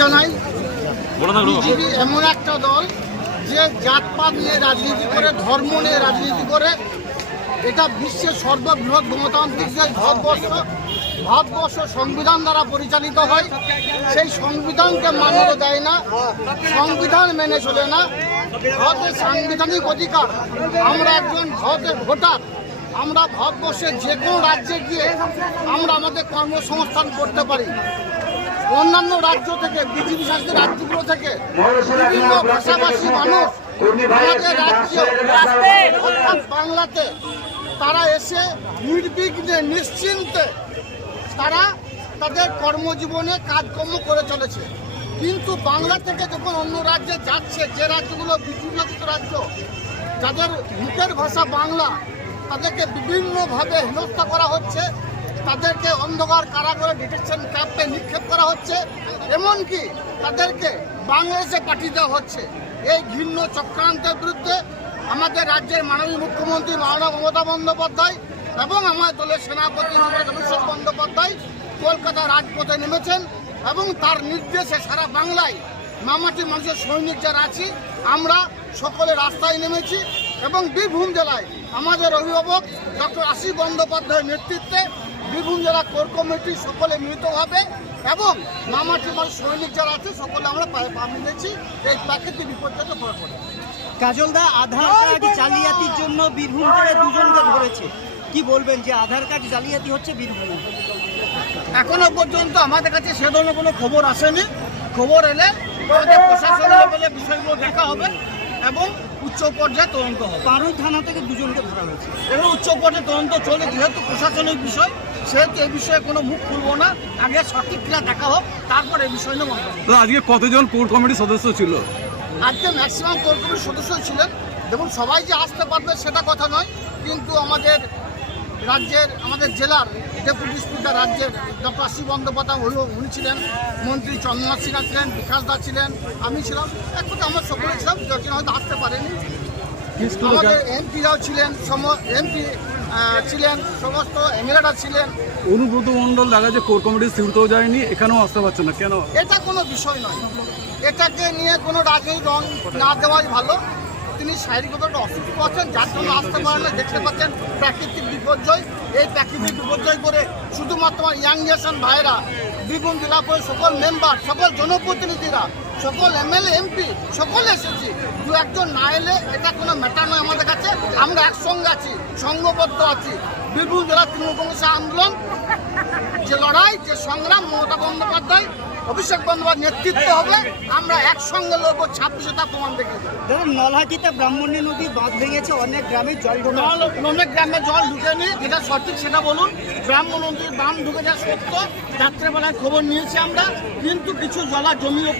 জানাই। বিজেপি এমন একটা দল যে জাতপাত নিয়ে রাজনীতি করে ধর্ম নিয়ে রাজনীতি করে এটা বিশ্বের সর্ববৃহৎ গণতান্ত্রিক দেশ ভারতবর্ষ ভারতবর্ষ সংবিধান দ্বারা পরিচালিত হয় সেই সংবিধানকে মান্যতা দেয় না সংবিধান মেনে চলে না। ভারতের সাংবিধানিক অধিকার আমরা একজন ভারতের ভোটার আমরা ভারতবর্ষের যে কোনো রাজ্যে গিয়ে আমরা আমাদের কর্মসংস্থান করতে পারি। অন্যান্য রাজ্য থেকে, বিজেপি শাসিত রাজ্যগুলো থেকে বিভিন্ন ভাষাভাষী মানুষ আমাদের রাজ্য বাংলাতে তারা এসে নির্বিঘ্নে, নিশ্চিন্তে তারা তাদের কর্মজীবনে কাজকর্ম করে চলেছে। কিন্তু বাংলা থেকে যখন অন্য রাজ্যে যাচ্ছে, যে রাজ্যগুলো বিজেপি শাসিত রাজ্য, যাদের মুখের ভাষা বাংলা, তাদেরকে বিভিন্নভাবে হেনস্থা করা হচ্ছে। তাদেরকে অন্ধকার কারাগারে ডিটেকশন ক্যাম্পে নিক্ষেপ করা হচ্ছে, এমনকি তাদেরকে বাংলাদেশে পাঠিয়ে দেওয়া হচ্ছে। এই ঘৃণ্য চক্রান্তের বিরুদ্ধে আমাদের রাজ্যের মাননীয় মুখ্যমন্ত্রী মাননীয় মমতা বন্দ্যোপাধ্যায় এবং আমার দলের সেনাপতি অভিষেক বন্দ্যোপাধ্যায় কলকাতা রাজপথে নেমেছেন এবং তার নির্দেশে সারা বাংলায় মামাটি মানুষের সৈনিক যারা আছি, আমরা সকলে রাস্তায় নেমেছি এবং বীরভূম জেলায় আমাদের অভিভাবক ডক্টর আশিস বন্দ্যোপাধ্যায়ের নেতৃত্বে জেলা কোর কমিটি সকলে মিলিত হবে এবং মামাটি মানুষ সৈনিক যারা আছে সকলে আমরা পায়ে পা মিলেছি এই প্রাকৃতিক বিপর্যয়কে ভয় করে। কাজলদা আধার কার্ড জালিয়াতির জন্য বীরভূম জেলায় দুজনকে ধরেছে। কি বলবেন যে আধার কার্ড জালিয়াতি হচ্ছে বীরভূমে? এখনও পর্যন্ত আমাদের কাছে সে ধরনের কোনো খবর আসেনি। খবর এলে আমাদের প্রশাসন লেভেলে বিষয়গুলো দেখা হবে এবং উচ্চ পর্যায়ে তদন্ত হবে। পারুল থানা থেকে দুজনকে ধরা হয়েছে। এবং উচ্চ পর্যায়ে তদন্ত চলে যেহেতু প্রশাসনিক বিষয় সেহেতু এ বিষয়ে কোনো মুখ খুলবো না। আগে সঠিক ক্রিয়া দেখা হোক তারপর এ বিষয় নিয়ে মন্তব্য আজকে কতজন কোর কমিটির সদস্য ছিল? আজকে ম্যাক্সিমাম কোর কমিটির সদস্য ছিলেন। দেখুন সবাই যে আসতে পারবে সেটা কথা নয় কিন্তু আমাদের রাজ্যের আমাদের জেলার ডেপুটি স্পিকার রাজ্যের ডক্টর আশিস বন্দ্যোপাধ্যায় হলো উনি ছিলেন। মন্ত্রী চন্দ্রনাথ সিনহা ছিলেন বিকাশ দাস ছিলেন আমি ছিলাম। এক কথা আমরা সকলে ছিলাম যখন হয়তো আসতে পারেনি। আমাদের এমপিরাও ছিলেন সম এমপি ছিলেন সমস্ত এমএলএরা ছিলেন। অনুব্রত মণ্ডল দেখা যে কোর কমিটি সিউড়তেও যায়নি এখানেও আসতে পারছে না কেন? এটা কোনো বিষয় নয়। এটাকে নিয়ে কোনো রাজনৈতিক রং না দেওয়াই ভালো। তিনি শারীরিকভাবে একটা অসুস্থ পাচ্ছেন যার জন্য আসতে পারেন না। দেখতে পাচ্ছেন প্রাকৃতিক বিপর্যয়। এই প্রাকৃতিক বিপর্যয় করে শুধুমাত্র ইয়াং জেনারেশন ভাইরা বীরভূম জেলা পরিষদ, সকল মেম্বার সকল জনপ্রতিনিধিরা, সকল এমএলএ এমপি সকল এসেছি দু একজন না এলে এটা কোনো ম্যাটার নয় আমাদের কাছে। আমরা একসঙ্গে আছি, সংঘবদ্ধ আছি। বীরভূম জেলা তৃণমূল কংগ্রেসের আন্দোলন, যে লড়াই, যে সংগ্রাম মমতা বন্দ্যোপাধ্যায় অভিষেক বন্দ্যোপাধ্যায় নেতৃত্ব হবে আমরা একসঙ্গে লড়বো ছাব্বিশে তা প্রমাণ দেখে। ধরুন নলহাটিতে ব্রাহ্মণী নদী বাঁধ ভেঙেছে অনেক গ্রামে জল ঢোকা অনেক গ্রামে জল ঢুকেনি যেটা সঠিক সেটা বলুন ব্রাহ্মণ নদীর বাম ঢুকে যা সত্য রাত্রেবেলায় খবর নিয়েছি আমরা কিন্তু কিছু জলা জমির ওপর